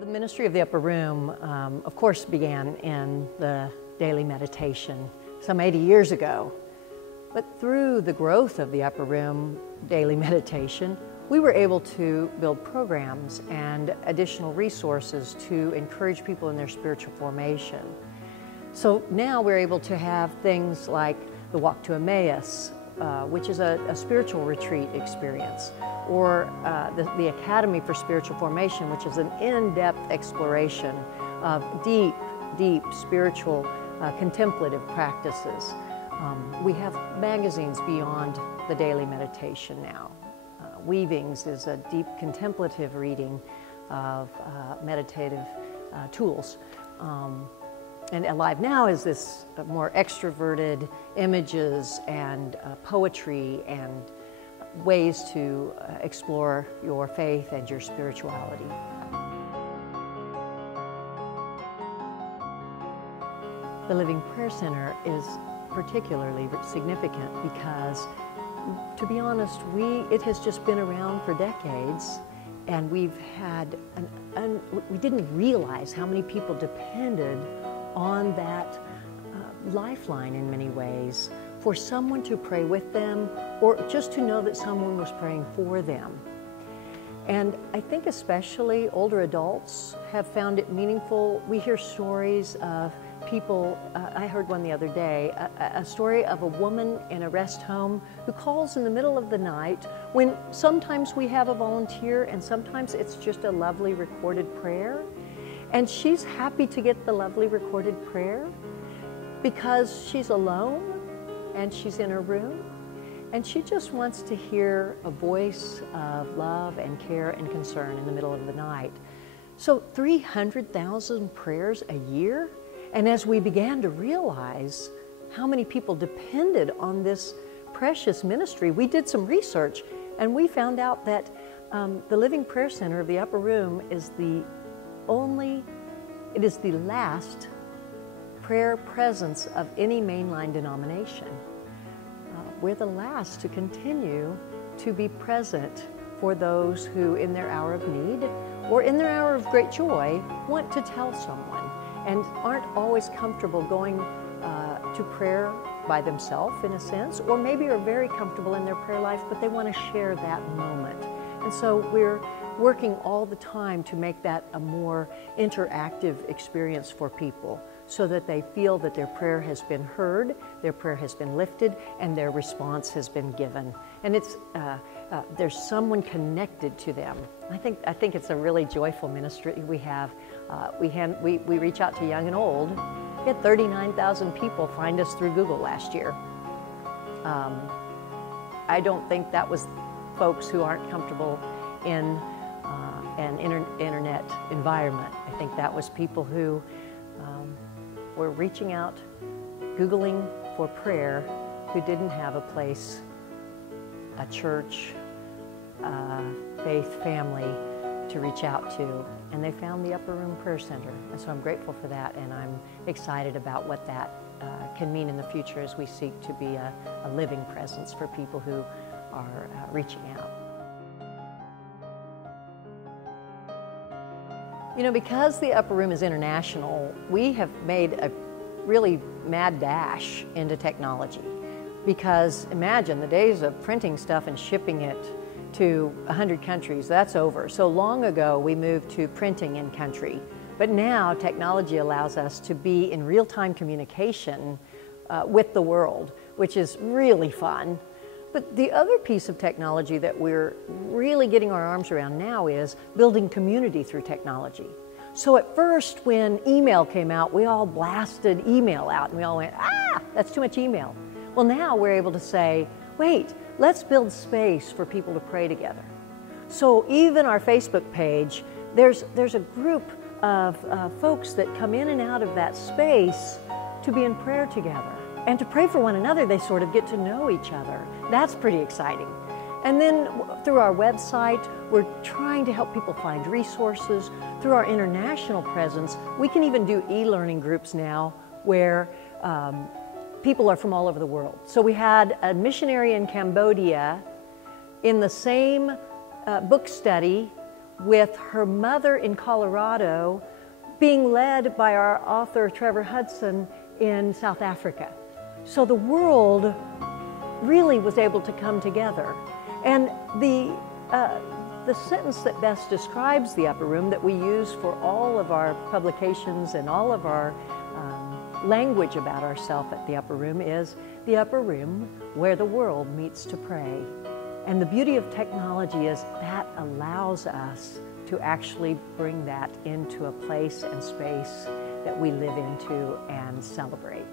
The ministry of the Upper Room, of course, began in the daily meditation some 80 years ago. But through the growth of the Upper Room daily meditation, we were able to build programs and additional resources to encourage people in their spiritual formation. So now we're able to have things like the Walk to Emmaus, which is a spiritual retreat experience, or the Academy for Spiritual Formation, which is an in-depth exploration of deep spiritual contemplative practices. We have magazines beyond the daily meditation now. Weavings is a deep contemplative reading of meditative tools. And Alive Now is this more extroverted images and poetry and ways to explore your faith and your spirituality. The Living Prayer Center is particularly significant because, to be honest, it has just been around for decades, and we've had we didn't realize how many people depended on that lifeline in many ways, for someone to pray with them or just to know that someone was praying for them. And I think especially older adults have found it meaningful. We hear stories of people, I heard one the other day, a story of a woman in a rest home who calls in the middle of the night when sometimes we have a volunteer and sometimes it's just a lovely recorded prayer. And she's happy to get the lovely recorded prayer because she's alone and she's in her room, and she just wants to hear a voice of love and care and concern in the middle of the night. So 300,000 prayers a year? And as we began to realize how many people depended on this precious ministry, we did some research and we found out that the Living Prayer Center of the Upper Room is the last prayer presence of any mainline denomination. We're the last to continue to be present for those who, in their hour of need or in their hour of great joy, want to tell someone and aren't always comfortable going to prayer by themselves, in a sense, or maybe are very comfortable in their prayer life, but they want to share that moment. And so we're working all the time to make that a more interactive experience for people, so that they feel that their prayer has been heard, their prayer has been lifted, and their response has been given. And it's there's someone connected to them. I think it's a really joyful ministry we have. We reach out to young and old. We had 39,000 people find us through Google last year. I don't think that was folks who aren't comfortable in an internet environment. I think that was people who were reaching out, Googling for prayer, who didn't have a place, a church, faith family to reach out to, and they found the Upper Room Prayer Center. And so I'm grateful for that, and I'm excited about what that can mean in the future as we seek to be a living presence for people who are reaching out. You know, because the Upper Room is international, we have made a really mad dash into technology. Because imagine the days of printing stuff and shipping it to 100 countries, that's over. So long ago we moved to printing in country. But now technology allows us to be in real-time communication with the world, which is really fun. But the other piece of technology that we're really getting our arms around now is building community through technology. So at first, when email came out, we all blasted email out and we all went, that's too much email. Well, now we're able to say, wait, let's build space for people to pray together. So even our Facebook page, there's a group of folks that come in and out of that space to be in prayer together. And to pray for one another, they sort of get to know each other. That's pretty exciting. And then through our website, we're trying to help people find resources. Through our international presence, we can even do e-learning groups now where people are from all over the world. So we had a missionary in Cambodia in the same book study with her mother in Colorado being led by our author Trevor Hudson in South Africa. So the world really was able to come together. And the sentence that best describes the upper room that we use for all of our publications and all of our language about ourselves at the upper room is the upper room where the world meets to pray. And the beauty of technology is that allows us to actually bring that into a place and space that we live into and celebrate.